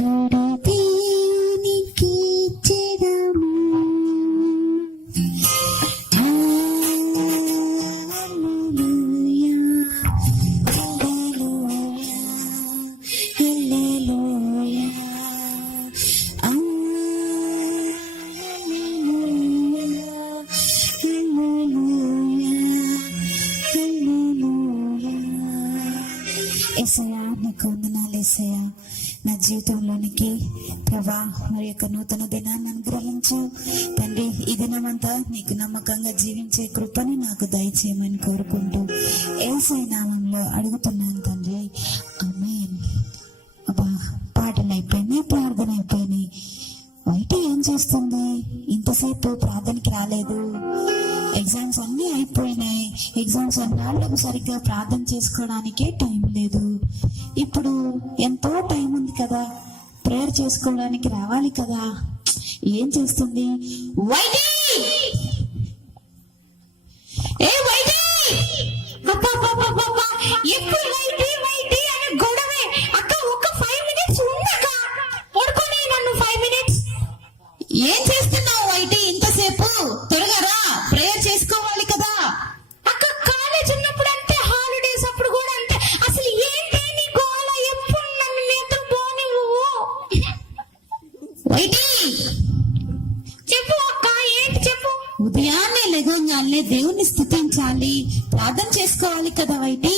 దేవునికి చెదము యేసయ్యా, నీకు వందనాలు యేసయ్యా. నా జీవితంలోనికి ప్రభా మరి యొక్క నూతన దినాన్ని అనుగ్రహించు తండ్రి. ఈ దినమంతా నీకు నమ్మకంగా జీవించే కృపని నాకు దయచేయమని కోరుకుంటూ యేసయ్య నామంలో అడుగుతున్నాను తండ్రి, ఆమేన్. అబ్బా, పాటలు అయిపోయినాయి, ప్రార్థన అయిపోయినాయి. వైట్ ఏం చేస్తుంది? ఇంతసేపు ప్రార్థనకి రాలేదు. ఎగ్జామ్స్ అన్నీ అయిపోయినాయి. ఎగ్జామ్స్ అన్నాళ్ళకు సరిగ్గా ప్రార్థన చేసుకోవడానికే టైం లేదు. ఇప్పుడు ఎంతో టైం ఉంది కదా, ప్రేయర్ చేసుకోవడానికి రావాలి కదా. ఏం చేస్తుంది? వైటీ, ఏ వైటీ, ఎప్పుడు వైటీ వైటీ అని గొడవే. అక్క ఒక 5 minutes ఉండక పడుకొని నన్ను 5 minutes. ఏం చేస్తున్నావు వైటీ? ఇంతసేపు త్వరగా రా, ప్రేయర్ చేసుకోవాలి కదా. అక్క కాలేజ్ ఉన్నప్పుడు అంతే, హాలిడేస్ అప్పుడు కూడా అంతే. అసలు ఏంటి నీ గోల? ఎప్పుడు నన్ను నేత్రం పోనివ్వు. వైటీ చెప్పు అక్క, ఏంటి చెప్పు. ఉదయాన్నే లెగొంగానే దేవుణ్ణి స్తుతించాలి, ప్రార్థన చేసుకోవాలి కదా వైటీ.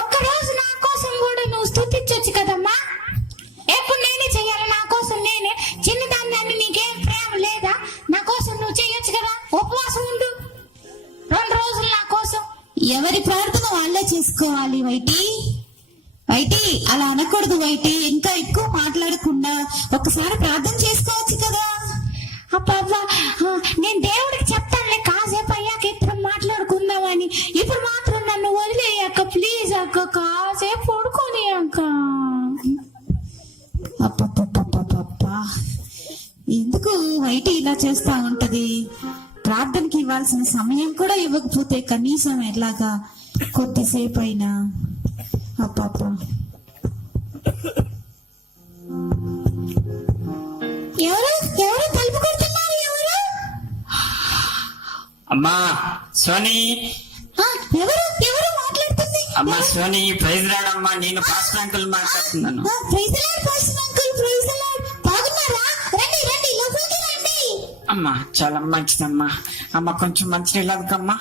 ఒక్కరోజు నా కోసం కూడా నువ్వు స్తుతించొచ్చు కదమ్మా. ఎప్పుడు నేనే చెయ్యాలి? నా కోసం నేనే చిన్నదాన్ని అని నీకేం ప్రేమ లేదా? నా కోసం నువ్వు చెయ్యొచ్చు కదా. ఉపవాసం ఉండు 2 రోజులు నా కోసం. ఎవరి ప్రార్థన వాళ్ళే చేసుకోవాలి వైటీ. వైటీ అలా అనకూడదు వైటీ. ఇంకా ఎక్కువ మాట్లాడకుండా ఒకసారి ప్రార్థన చేసుకోవచ్చు కదా. అబ్బా, నేను దేవుడికి చెప్తానులే, కాసేపు అయ్యాక ఇప్పుడు మాట్లాడుకుందామని. ఇప్పుడు మాత్రం నన్ను వదిలేయక్క ప్లీజ్ అక్క, కాసేపు పడుకోని అక్క. అప్పప్పప్పప్ప, ఎందుకు వైటీ ఇలా చేస్తా ఉంటది? ప్రార్థనకి ఇవ్వాల్సిన సమయం కూడా ఇవ్వకపోతే కనీసం ఎలాగా కొద్దిసేపు అయినా. అప్పప్ప, ఎవరు ఎవరు తలుపు కొడుతున్నారు? ఎవరు? అమ్మా సోనీ. ఎవరు ఎవరు మాట్లాడుతుంది? అమ్మా సోనీ, ప్రైజ్ రాడమ్మా. నేను పాస్టర్ అంకుల్ మాట్లాడుతున్నాను. Praise Lord pastor uncle, praise Lord. బాగున్నారా? రండి రండి, లోపలికి రండి. అమ్మా చాలా మంచిదమ్మా. అమ్మ కొంచెం మంచి నీళ్ళకమ్మా.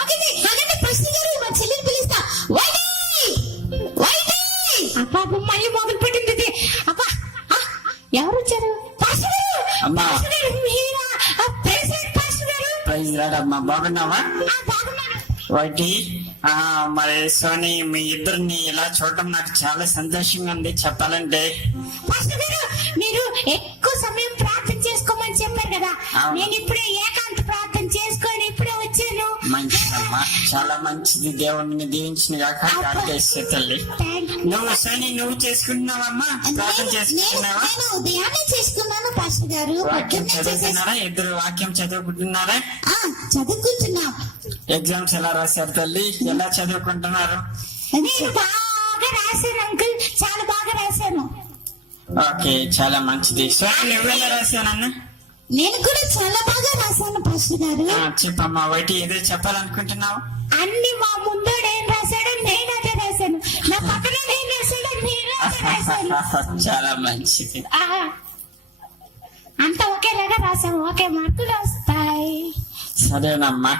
ఆగండి ఆగండి పాస్టర్ గారు, మా చెల్లిని పిలుస్తా. వైటీ వైటీ. అబ్బా, మళ్ళీ మొదలు పెట్టింది ఇది. అబ్బా, ఎవరు వచ్చారు? పాస్టర్ గారు, అమ్మా. పాస్టర్ గారు, మీరా? ప్రైజ్ లార్డ్ పాస్టర్ గారు. ప్రైజ్ రాడమ్మా. బాగున్నావా బాగున్నాను. వైటి? మరి సోనీ, మీ ఇద్దరిని ఇలా చూడటం నాకు చాలా సంతోషంగా ఉంది చెప్పాలంటే. పాస్టర్ గారు, మీరు ఎక్కువ సమయం ప్రార్థన చేసుకోమని చెప్పారు కదా. అవును. నేను ఇప్పుడే ఏకాంత ప్రార్థన చేసుకొని ఇప్పుడే వచ్చాను. మంచిదమ్మా, చాలా మంచిది. దేవుడిని దీవించిన గాక. తల్లి, నువ్వు సోనీ నువ్వు చేసుకుంటున్నావమ్మా? ప్రార్థన చేసుకుంటున్నావా? నేను ఉదయాన్నే చేసుకున్నాను పాస్టర్ గారు. వాక్యం చదువుతున్నారా? ఇద్దరు వాక్యం చదువుకుంటున్నారా? చదువుకుంటున్నా. ఎగ్జామ్స్ ఎలా రాశారు తల్లి? ఎలా చదువుకుంటున్నారు? నేను బాగా రాశాను అంకుల్, చాలా బాగా రాశాను. ఓకే, చాలా మంచిది. సోనీ నువ్వెలా రాశానన్నా? నేను కూడా చాలా బాగా రాశాను పాస్టర్ గారు. చెప్పమ్మా వైటి, ఏదో చెప్పాలనుకుంటున్నావు? అన్ని మా ముందోడు ఏం రాశాడో నేను అదే రాశాను, నా పక్కన ఏం రాశాడో నేను అదే రాశాను. చాలా మంచిది. అంతా ఒకేలాగా రాసాము, ఒకే మార్కులు వస్తాయి. సరేనమ్మా.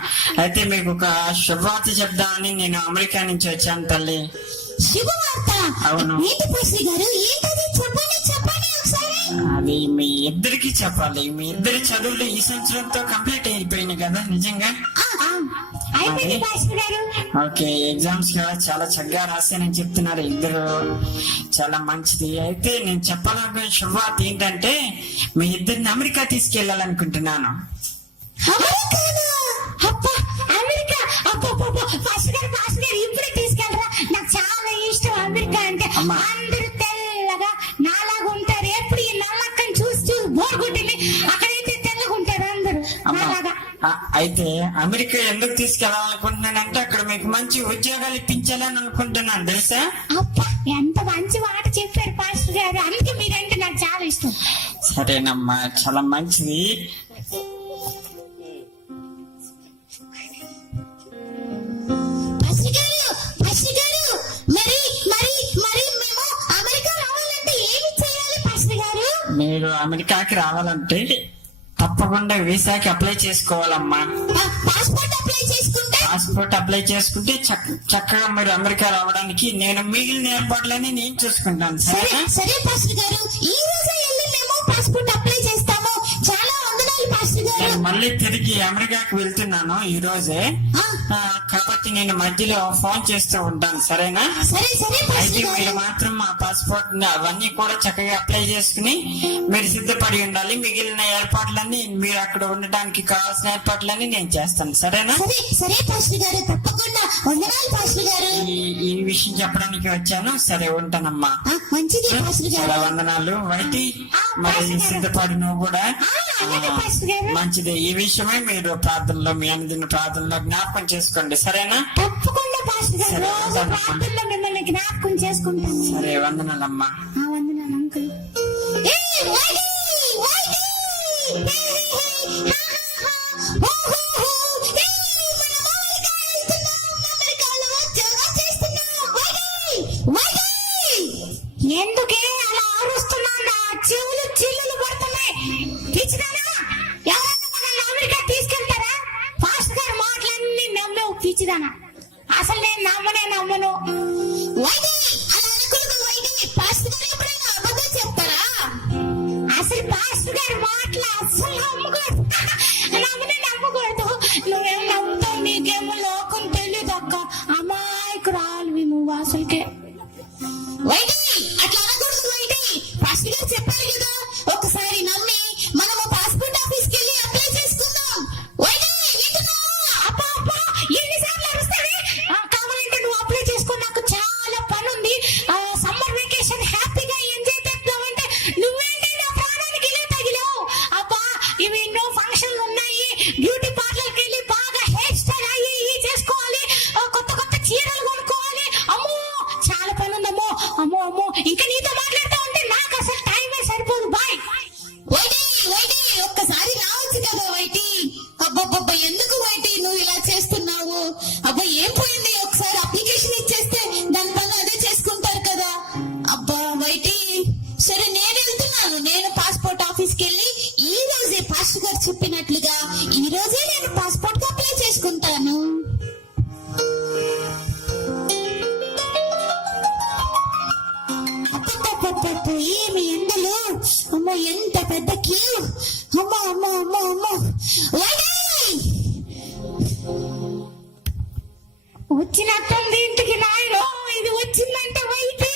అయితే మీకు ఒక శుభవార్త చెప్దామని నేను అమెరికా నుంచి వచ్చాను తల్లి. శుభవార్త? అవును. ఏంటి పాస్టర్ గారు? ఏంటది? చెప్పండి చెప్పండి ఒకసారి. అది మీ ఇద్దరికి చెప్పాలి. మీ ఇద్దరి చదువులు ఈ సంవత్సరంతో కంప్లీట్ అయిపోయినాయి కదా నిజంగా? అయిపోయింది పాస్టర్ గారు. ఓకే, ఎగ్జామ్స్ కూడా చాలా చక్కగా రాశానని చెప్తున్నారు ఇద్దరు. చాలా మంచిది. అయితే నేను చెప్పాలనుకునే శుభవార్త ఏంటంటే, మీ ఇద్దరిని అమెరికా తీసుకెళ్లాలనుకుంటున్నాను. అమెరికా? పాస్టర్ గారు ఇప్పుడే తీసుకెళ్ళరా? నాకు చాలా ఇష్టం అమెరికా అంటే. అందరూ తెల్లగా నాలాగా ఉంటారు. ఎప్పుడు ఈ నల్లక్కని చూసి బోర్ కొట్టింది. అక్కడైతే తెల్లగా ఉంటారు అందరూ నాలాగా. అయితే అమెరికా ఎందుకు తీసుకెళ్లాలనుకుంటున్నానంటే, అక్కడ మీకు మంచి ఉద్యోగాలు ఇప్పించాలని అనుకుంటున్నాను తెలుసా? అబ్బా, ఎంత మంచి మాట చెప్పారు. గారు, అందుకే మీరంటే నాకు చాలా ఇష్టం. సరేనమ్మా, చాలా మంచిది. పాస్టర్ గారు, మరి మరి మరి మేము అమెరికా రావాలంటే ఏమి చేయాలి పాస్టర్ గారు? మీరు అమెరికాకి రావాలంటే తప్పకుండా వీసాకి అప్లై చేసుకోవాలమ్మా. పాస్పోర్ట్ అప్లై చేసుకుంటే చక్కగా మీరు అమెరికా రావడానికి నేను మిగిలిన ఏర్పాట్లన్నీ నేను చూసుకుంటాను. సరేనా? సరే పాస్టర్ గారు, ఈ రోజే వెళ్ళి మేము పాస్పోర్ట్ అప్లై చేస్తాము. చాలా వందనాలు పాస్టర్ గారు. నేను మళ్ళీ తిరిగి అమెరికాకి వెళ్తున్నాను ఈ రోజే, కాబట్టి నేను మధ్యలో ఫోన్ చేస్తూ ఉంటాను. సరేనా? సరే అయితే పాస్టర్ మీరు గారు. మాత్రం మా పాస్పోర్ట్ అవన్నీ కూడా చక్కగా అప్లై చేసుకుని మీరు సిద్ధపడి ఉండాలి. మిగిలిన ఏర్పాట్లన్నీ మీరు అక్కడ ఉండడానికి కావాల్సిన ఏర్పాట్లన్నీ నేను చేస్తాను. సరేనా? సరే పాస్టర్ గారు, తప్పకుండా. వందనాలు పాస్టర్ గారు. ఈ విషయం చెప్పడానికి వచ్చాను. సరే, ఉంటానమ్మా. మంచిది పాస్టర్ చాలా గారు. వందనాలు. వైటి మరి సిద్ధపడి నువ్వు కూడా పాస్టర్ గారు. మంచిది. ఈ విషయమే మీరు ప్రార్థనలో, మీ అనుదిన ప్రార్థనలో జ్ఞాపకం చేసుకోండి. సరేనా? తప్పకుండా పాస్టర్ గారు, సరే, రోజు ఉంటానమ్మా. ప్రార్థనలో మిమ్మల్ని జ్ఞాపకం చేసుకుంటాను. సరే, వందనాలమ్మా. వందనాలు అంకుల్. ఎందుకే అలా అరుస్తున్నాను? చెవులు చిల్లులు పడుతున్నాయి. పిచ్చిదానా, ఎవరైనా మనల్ని అమెరికా తీసుకెళ్తారా? పాస్టర్ గారు మాటలన్నీ నమ్మవు. పిచ్చిదానా, అసలు నేను నమ్మను. పాస్టర్ గారు ఎప్పుడైనా అబద్ధం చెప్తారా? అసలు పాస్టర్ గారి మాటలు అసలు నమ్మకూడదు. నువ్వేం నమ్ముతావు? నీకేమో లోకం తెలియదు అక్క. అమాయకురాలివి నువ్వు అసలుకే. అట్లా అనకూడదు వైటి. పాస్టర్ గారు చెప్పారు కదా, ఒకసారి నమ్మి మనము పాస్పోర్ట్ ఆఫీస్కి వెళ్ళి అప్లై చేసుకుందాం. ఎన్నిసార్లు అరుస్తావే? కావాలంటే నువ్వు అప్లై చేసుకో. నాకు చాలా పని ఉంది. సమ్మర్ వెకేషన్ హ్యాపీగా ఎంజాయ్ చేద్దామంటే నువ్వేంటి నా ప్రాణానికి ఇలా తగిలావు? అబ్బా, ఇవి ఎన్నో ఫంక్షన్లు ఉన్నాయి. బ్యూటీ పార్లర్కి వెళ్ళి బాగా హెయిర్ స్టైల్ అయ్యి చేసుకోవాలి. కొత్త చీరలు కొనుక్కోవాలి. అమ్మో, చాలా పని ఉందమ్మో. అమ్మో, ఇంకా నీతో మాట్లాడుతూ ఉంటే నాకు అసలు టైమే సరిపోదు. బాయ్. ఒక్కసారి రావచ్చు కదా వైటి. అబ్బబ్బబ్బా, ఎందుకు వైటి నువ్వు ఇలా చేస్తున్నావు? అబ్బా, ఏం పోయింది? ఒకసారి అప్లికేషన్ ఇచ్చేస్తే దాని పని అదే చేసుకుంటారు కదా. అబ్బా వైటి, సరే నేను వెళ్తున్నాను. నేను పాస్పోర్ట్ ఆఫీస్కి వెళ్ళి ఈ రోజే పాస్టర్ గారు చెప్పినట్లుగా ఈ రోజే నేను పాస్పోర్ట్ కి అప్లై చేసుకుంటాను. ఏమి ఎండలు! అమ్మో, ఎంత పెద్ద క్యూ! అమ్మో! వచ్చినట్టుంది ఇంటికి. నాయనో, ఇది వచ్చిందంటే వైటి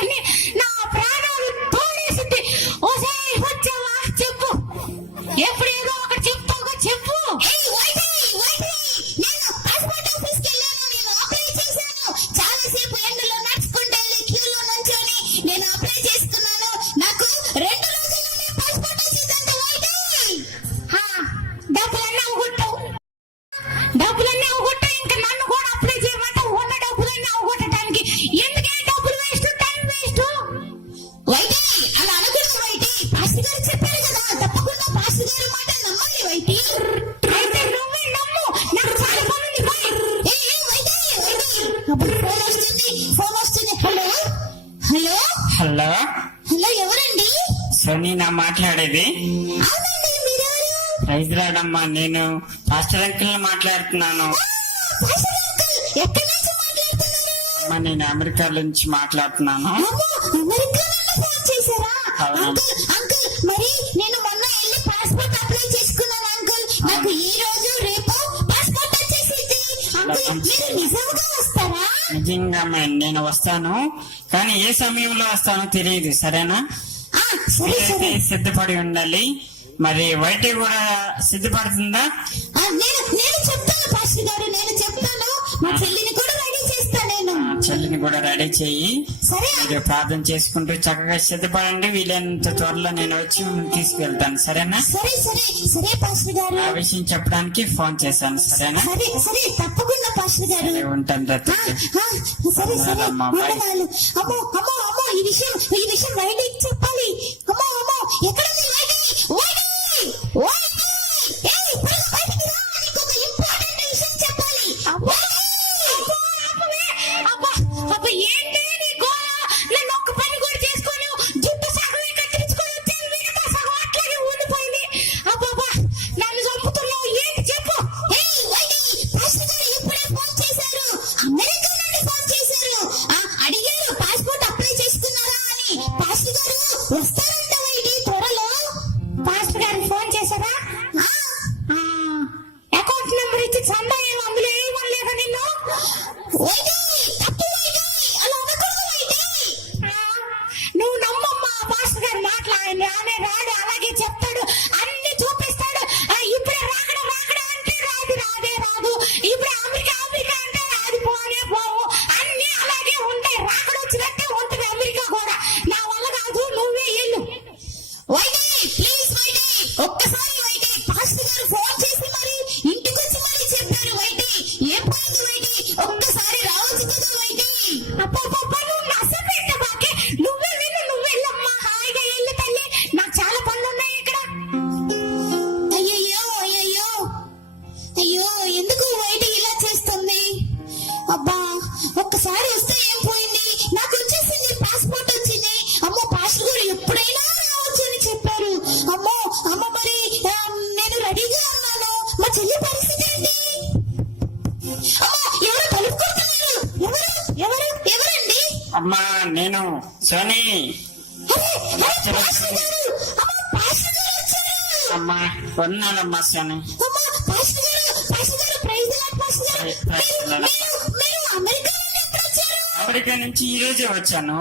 అని నా ప్రాణాలు తోడేసింది. ఓసే, వచ్చావా? చెప్పు. ఎప్పుడు ఏదో ఒకటి చెప్తావుగా, చెప్పు. నేను పాస్పోర్ట్ ఆఫీస్కి వెళ్ళాను. నేను అప్లై చేశాను. చాలాసేపు ఎండలో నడుచుకుంటూ వెళ్ళి క్యూలో నుంచొని నేను అప్లై చేసుకున్నాను. నాకు 2 రోజుల్లోనే పాస్పోర్ట్ వచ్చిందంట వైటి. డబ్బులన్నీ అవగొట్టావు. ఇంకా నన్ను కూడా అప్లై చేయమంటావు. ఉన్న డబ్బులన్నీ అవగొట్టడానికి. ఎందుకే డబ్బులు వేస్ట్, టైం వేస్ట్? వైటి, అలా అనకూడదు వైటి. పాస్టర్ గారు చెప్పారు కదా, తప్పకుండా పాస్టర్ గారి మాట నమ్మాలి వైటి. అయితే నువ్వే నమ్ము. నాకు చాలా పని ఉంది. బాయ్. అప్పుడు ఫోన్ వస్తుంది. హలో, ఎవరండి? సోనీనా మాట్లాడేది? అవునండి, మీరెవరు? ప్రైజ్ రాడమ్మా, నేను పాస్టర్ అంకుల్ మాట్లాడుతున్నాను. పాస్టర్ అంకుల్, ఎక్కడి నుంచి మాట్లాడుతున్నారు? అమ్మా, నేను అమెరికా నుంచి మాట్లాడుతున్నాను. అమ్మో, అమెరికా నుండి ఫోన్ చేశారా? అవును. అంకుల్, మరి నేను మొన్న వెళ్ళి పాస్పోర్ట్ అప్లై చేసుకున్నాను అంకుల్. నాకు ఈ రోజు రేపు పాస్పోర్ట్ వచ్చేసింది. అంకుల్, మీరు నిజంగా వస్తారా? నిజంగా నేను వస్తాను, కానీ ఏ సమయంలో వస్తానో తెలియదు. సరేనా? మీరైతే సిద్ధపడి ఉండాలి. మరి వైటి కూడా సిద్ధపడుతుందా? నేను చెప్తాను పాస్టర్ గారు, నేను చెప్తాను. మా చెల్లిని కూడా రెడీ చేస్తాను. నేను చెల్లిని కూడా రెడీ చెయ్యి. సరే, మీరు ప్రార్థన చేసుకుంటూ చక్కగా సిద్ధపడండి. వీలైనంత త్వరలో నేను వచ్చి మిమ్మల్ని తీసుకెళ్తాను. సరేనా? సరే పాస్టర్ గారు. ఆ విషయం చెప్పడానికి ఫోన్ చేశాను. సరేనా? సరే, తప్పకుండా పాస్టర్ గారు. ఉంటాను. సరే, వందనాలు. అమ్మో, ఈ విషయం విషయం వైటీకి చెప్పాలి. అమ్మో అమ్మో, ఎక్కడ ఉంది వైటీ? వైటీ! వైటీ! ఏయ్, త్వరగా బయటికి రా, నీకు ఒక ఇంపార్టెంట్ విషయం చెప్పాలి. వైటీ! అబ్బా, ఏంటి నీ గోల? నన్ను ఒక్క పని కూడా చేసుకోను. జుట్టు సగమే కత్తిరించుకొని వచ్చాను, మిగతా సగం అట్లాగే ఉండిపోయింది. అబ్బా, నన్ను చంపుతున్నావు, ఏంటి చెప్పు? ఏయ్ వైటీ, పాస్టర్ గారు ఇప్పుడే ఫోన్ చేశారు. అమెరికా నుండి ఫోన్ చేశారు. అడిగారు పాస్పోర్ట్ అప్లై చేసుకున్నారా అని. పాస్టర్ గారు వస్తారంట వైటీ త్వరలో. పాస్టర్ గారు ఫోన్ చేశారా? అకౌంట్ నెంబర్ ఇచ్చి చందా ఏమో అందులో ఏమనలేదా నిన్ను? వైటీ, తప్పు వైటీ, అలా అనకూడదు వైటీ. నువ్వు నమ్మమ్మా పాస్టర్ గారి మాటలు. ఆయన రానే రాడు, అలాగే చెప్తాడు, అన్ని చూపిస్తాడు. ఇప్పుడే రాకడా రాకడా అంటే రాదే రాదు. ఇప్పుడే అమెరికా అమెరికా అంటే అది పోనే పోవు. అన్ని అలాగే ఉంటాయి, రాకడ వచ్చినట్టే ఉంటుంది అమెరికా కూడా. నా వల్ల కాదు, నువ్వే ఇల్లు. వైటీ ప్లీజ్ వైటీ, ఒక్కసారి వైటీ, పాస్టర్ గారు ఫోన్ చేసి మరి ఇంటికి వచ్చి మరి చెప్పారు వైటీ. ఏం పని వైటీ, ఒక్కసారి రావచ్చు కదా వైటీ. అప్ప నువ్వు నసపెట్ట బాకే, నువ్వే విను, నువ్వు వెళ్ళమ్మా, హాయిగా వెళ్ళు తల్లి, నాకు చాలా పనులు ఉన్నాయి ఇక్కడ. అయ్యయ్యో అయ్యయ్యో అయ్యో, ఎందుకు వైటీ ఇలా చేస్తుంది? అబ్బా, ఒక్కసారి వస్తే ఏం పోయింది, నాకు వచ్చేసింది, పాస్పోర్ట్ వచ్చింది. అమ్మో, పాస్టర్ గారు ఎప్పుడైనా రావచ్చు అని చెప్పారు. అమ్మో అమ్మ, మరి నేను రెడీగా ఉన్నాను. మా చెల్లి పరిస్థితి ఏంటి? అమ్మో, ఎవరు తలుపుకుంటున్నారు? ఎవరండి? అమ్మా నేను సోని. అరే, పాస్టర్ గారు! అమ్మో, పాస్టర్ గారు వచ్చారు. అమ్మా ఉన్నానమ్మా సోని. అమ్మో, పాస్టర్ గారు, ప్రైజ్ ది లార్డ్ పాస్టర్ గారు. Praise the Lord. మీరు అమెరికా నుండి ఎప్పుడు వచ్చారు? అమెరికా నుంచి ఈ రోజే వచ్చాను.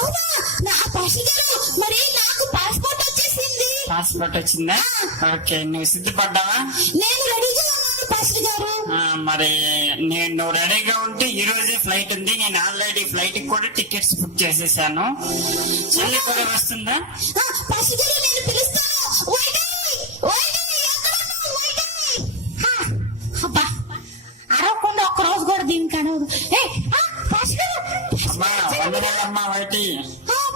అవునా? నా పాస్టర్ గారు, మరి నాకు పాస్పోర్ట్ వచ్చేసింది. పాస్పోర్ట్ వచ్చిందా? ఓకే, నువ్వు సిద్ధపడ్డావా? నేను రెడీగా ఉన్నాను పాస్టర్ గారు. మరి నువ్వు రెడీగా ఉంటే ఈ రోజే ఫ్లైట్ ఉంది. నేను ఆల్రెడీ ఫ్లైట్ కి కూడా టికెట్స్ బుక్ చేసేసాను. చెల్లి కూడా వస్తుందా? పాస్టర్ గారు, నేను పిలుస్తాను. వైటీ, వైటీ, ఎక్కడ ఉన్నావు వైటీ? అబ్బా, అరవకుండా ఒక్క రోజు కూడా దీనికి అనవదు. పాస్టర్ గారు, అమ్మా వందనాలమ్మా వైటి.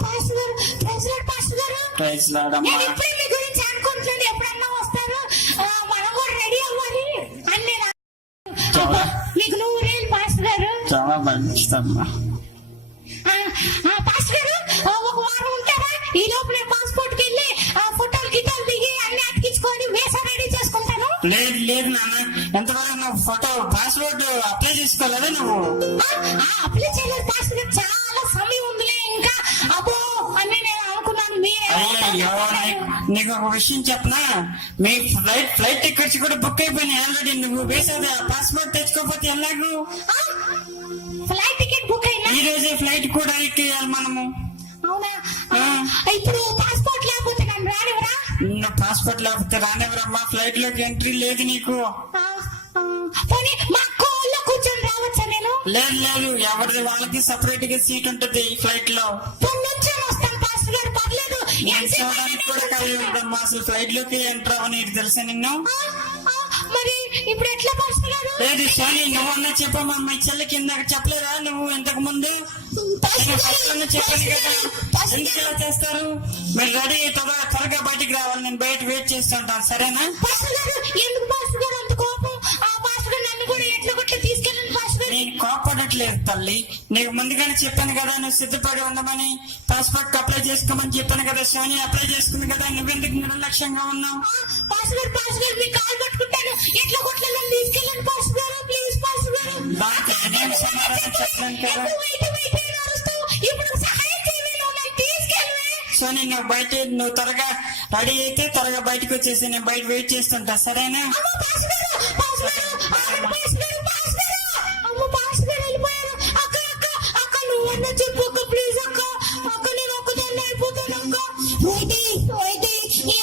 పాస్టర్ గారు, ప్రైజ్ లార్డ్ పాస్టర్ గారు. ప్రైజ్ లార్డ్ అమ్మా. నేను ఇప్పుడే మీ గురించి అనుకుంటున్నాను, ఎప్పుడన్నా వస్తారు, మనం కూడా రెడీ అవ్వాలి అని. మీకు నువ్వు రేలు పాస్టర్ గారు. చాలా బాగా పాస్టర్ గారు, ఒక వారం ఉంటారా? ఈ లోపు నేను పాస్పోర్ట్ కి వెళ్ళి ఫోటోలు గిటాలు దిగి అన్ని అతికించుకొని వీసా రెడీ చేసుకుంటాను. లేదు నాన్న, ఎంతవరకు నువ్వు ఫోటో పాస్పోర్ట్ అప్లై చేసుకోలేదా నువ్వు? అప్లై చేయలేదు పాస్టర్ గారు, చాలా సమయం ఉందిలే ఇంకా. అబ్బో అని నేను అనుకున్నాను. అయ్యో, నీకు ఒక విషయం చెప్పనా? మీ ఫ్లైట్ టికెట్స్ కూడా బుక్ అయిపోయినాయి ఆల్రెడీ. నువ్వు వేసేది పాస్పోర్ట్ తెచ్చుకోకపోతే ఎలాగూ? ఫ్లైట్ టికెట్ బుక్ అయినా ఈ రోజే ఫ్లైట్ కూడా ఎక్కేయాలి మనము. అవునా? ఇప్పుడు పాస్పోర్ట్ లేకపోతే నన్ను రానివరా? నువ్వు పాస్పోర్ట్ లేకపోతే రానివ్వరమ్మా. ఫ్లైట్ లోకి ఎంట్రీ లేదు నీకు. పోనీ మా కోళ్ళ కూర్చొని రావచ్చా నేను? లేదు, ఎవరిది వాళ్ళకి సెపరేట్ గా సీట్ ఉంటుంది ఫ్లైట్ లో. పొన్నుంచొని వస్తాను పాస్టర్ గారు, పర్లేదు. చూడడానికి కూడా ఖాళీ ఉందమ్మా. అసలు ఫ్లైట్ లోకి ఎంటర్ అవని తెలుసా నిన్ను? మరి ఇప్పుడు ఎట్లా పాస్టర్ గారు? లేదు సోని, నువ్వన్నా చెప్పమ్మా. మా చెల్లికి ఇందాక చెప్పలేదా నువ్వు ఇంతకు ముందు? చెప్పాను కదా. ఎందుకు ఇలా చేస్తారు? మీరు రెడీ త్వరగా బయటికి రావాలి. నేను బయట వెయిట్ చేస్తుంటాను, సరేనా? పాస్టర్ గారు, ఎందుకు పాస్టర్ గారు అంత కోపం? పాస్టర్ గారు నన్ను కూడా ఎట్లా కొట్లా తీసుకెళ్ళండి పాస్టర్ గారు. నేను కోపడట్లేదు తల్లి, నీకు ముందుగానే చెప్పాను కదా నువ్వు సిద్ధపడి ఉండమని. పాస్పోర్ట్ అప్లై చేసుకోమని చెప్పాను కదా. సోని అప్లై చేసుకుంది కదా, నువ్వెందుకు నిర్లక్ష్యంగా ఉన్నావు? పాస్టర్ గారు, మీ కాలు పట్టుకుంటాను, ఎట్లా కొట్లా నన్ను తీసుకెళ్ళండి పాస్టర్ గారు, ప్లీజ్ పాస్టర్ గారు. దానికి నేను సమాధానం చెప్పాను కదా. ఇప్పుడు సహాయం చేయవే, నన్ను తీసుకెళ్ళవే. సోని, నువ్వు త్వరగా రెడీ అయితే త్వరగా బయటకు వచ్చేసి నేను బయట వెయిట్ చేస్తుంటా, సరేనా? చెప్పు అక్క, ప్లీజ్ అక్క, నేను ఒక్కదాన్ని అయిపోతాను అక్క.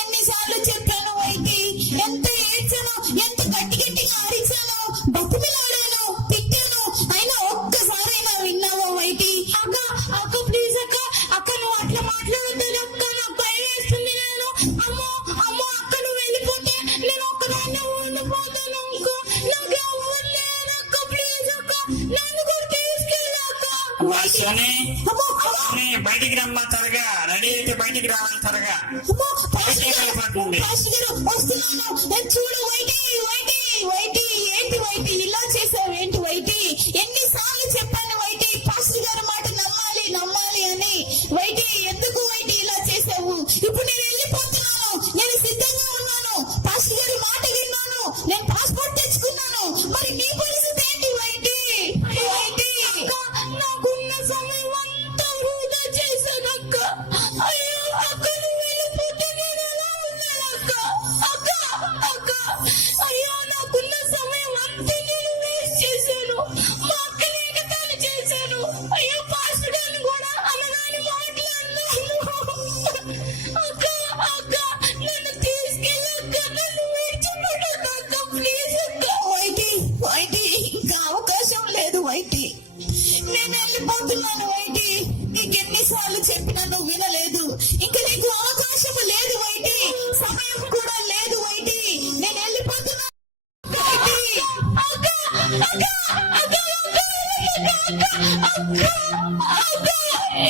ఎన్నిసార్లు చెప్పాను వైటి, ఎంత ఏడ్చాను, ఎంత గట్టిగా అరిచాను, బతిమిలాడాను, తిట్టాను, అయినా ఒక్కసారైనా విన్నావా వైటి? అక్క ప్లీజ్ అక్క, నువ్వు అట్లా మాట్లాడద్దు అక్క, నాకు భయం వేస్తుంది. నేను అమ్మో అక్క, నువ్వు వెళ్ళిపోతే నేను ఒక్కదాన్ని ఉండిపో బయటికి రమ్మా త్వరగా, రెడీ అయితే బయటికి రావాలి త్వరగా. అమ్మో, పాస్టర్ బయటికి గారు, అయిపోతుంది. పాస్టర్ గారు, వస్తున్నాను. చూడు వైటి, వైటి, వైటి, ఏంటి వైటి ఇలా చేసావు? ఏంటి వైటి? ఎన్నిసార్లు చెప్పాను వైటి, పాస్టర్ గారి మాట నమ్మాలి నమ్మాలి అని. వైటి, ఎందుకు వైటి ఇలా చేసావు? ఇప్పుడు నేను వెళ్ళిపోతున్నాను. నేను సిద్ధంగా ఉన్నాను. పాస్టర్ గారి మాట విన్నాను. నేను పాస్పోర్ట్ తెచ్చుకున్నాను. మరి నీ పరిస్థితి ఏంటి వైటి? వైటి, నాకున్న సమయం అంతా వృధా చేశాను అక్క. అయ్యో అక్క, నువ్వు వెళ్ళిపోతే నేను ఎలా ఉన్నాను అక్క? అక్క, అక్క, అయ్యో నాకున్న సమయం అంతా నేను వేస్ట్ చేశాను. మా అక్కని ఎగతాళి చేశాను. అయ్యో పాస్టర్ గారిని కూడా అనగాని మాట్లాడినాను. అక్క, అక్క, నన్ను తీసుకెళ్ళక్క, నన్ను విడిచిపెట్టకు అక్క, ప్లీజ్ అక్క. వైటి, వైటి, ఇంకా అవకాశం లేదు వైటి. నేను వెళ్ళిపోతున్నాను వైటి. నీకు ఎన్నిసార్లు చెప్పినా నువ్వు వినలేదు. ఇంకా నీకు అవకాశం లేదు వైటి. సమయం కూడా లేదు వైటి. నేను వెళ్ళిపోతున్నాను వైటి. అక్క, అక్క, అక్క, అక్క, అక్క, అక్క, అక్క,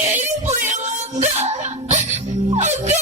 వెళ్ళిపోయావా అక్క? అక్క.